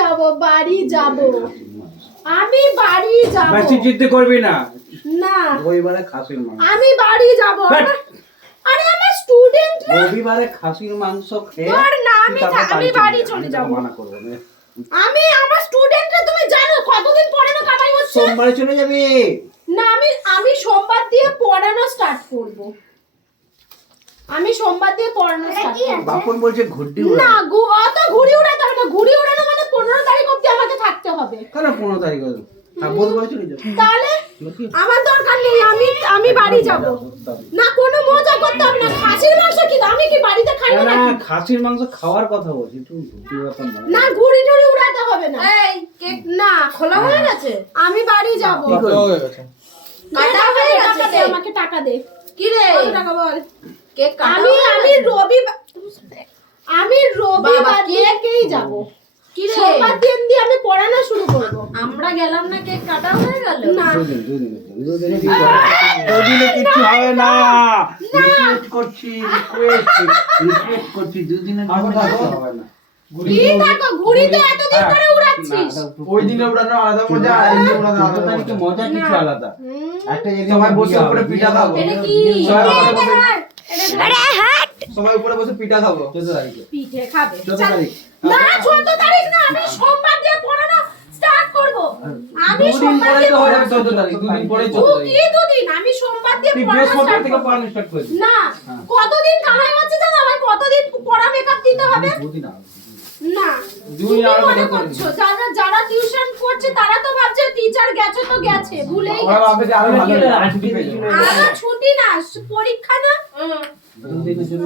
যাব আমি বাড়ি যাব। বেশি জিদ করবি না। না রবিবারে খাসির মাংস। আমি বাড়ি যাব। আরে আমার স্টুডেন্ট না। রবিবারে খাসির মাংস খেয়ে আর না আমি বাড়ি চলে যাব। মানা করব না। আমি আমার স্টুডেন্টরা তুমি জানো কতদিন পড়ানো কামাই হচ্ছে? সোমবারে চলে যাবে। না আমি সোমবার দিয়ে পড়ানো স্টার্ট করব। আমি সোমবার দিয়ে পড়ানো স্টার্ট করব। বাপন বলছে ঘুরতে না অত ঘুরি উড়াতে হবে না। ঘুরি উড়ানো মানে 15 তারিখ অবধি আমাকে থাকতে হবে। কেন 15 তারিখ হলো? আর বুধবারে চলে যাবে। তাহলে আমার দরকার নেই। আমি বাড়ি যাব না। কোনো মজা করতে হবে না। খাসির মাংস কি আমি কি বাড়িতে খাই না? না খাসির মাংস খাওয়ার কথা বলছি তুমি ঘুরতে কথা না। না ঘুরি টুরি উড়াতে হবে না। এই কেক না খোলা হয়ে গেছে? আমি বাড়ি যাব। হয়ে গেছে। কাটা হয়ে গেছে কেক। আমাকে টাকা দে। কি রে? কত টাকা বল? কেক কাটা আমি রবিবার বাবা, কেকেই যাব। কি রে? সোমবার দিন দিয়ে আমি পড়ানো শুরু করব। আমরা গেলাম না কেক কাটা হয়ে গেল? না দুদিনে কিছু হবে না। রিকোয়েস্ট করছি দুদিনে হবে না। কি দেখো ঘুড়ি তো এতদিন ধরে উড়াচ্ছিস। ওই দিনে উড়ানো আলাদা মজা, আর এই দিনে উড়ানো আলাদা তারিখে মজা কিছু আলাদা। একটা জায়গায় সবাই বসে উপরে পিঠা খাবো। এটা কি? সবাই উপরে বসে পিঠা খাবো। 14 তারিখে। পিঠে খাবে। 14 তারিখ। না 14 তারিখ না। আমি সোমবার দিয়ে পড়ানো স্টার্ট করব। আমি দুদিন সোমবার পরে দিয়ে তো হবে পড়ানো 14 তারিখ। দুদিন পরে দু 14 তারিখ। কি দুদিন? আমি সোমবার দিয়ে তুই পড়ানো বৃহস্পতিবার স্টার্ট থেকে করব। পড়ানো স্টার্ট করবি। না কতদিন কামাই হচ্ছে জানো? আমার কতদিন পড়া মেকআপ দিতে হবে? দুদিন আগে। না দুই তুমি আর মনে মেকআপ করছো যারা টিউশন করছে তারা তো ভাবছে টিচার গেছে তো গেছে, ভুলেই ওরা গেছে। ভাবে যে আরো ভালো আজকে ছুটি পেয়ে যাবে। আমার ছুটি না, পরীক্ষা না। দুদিনের জন্য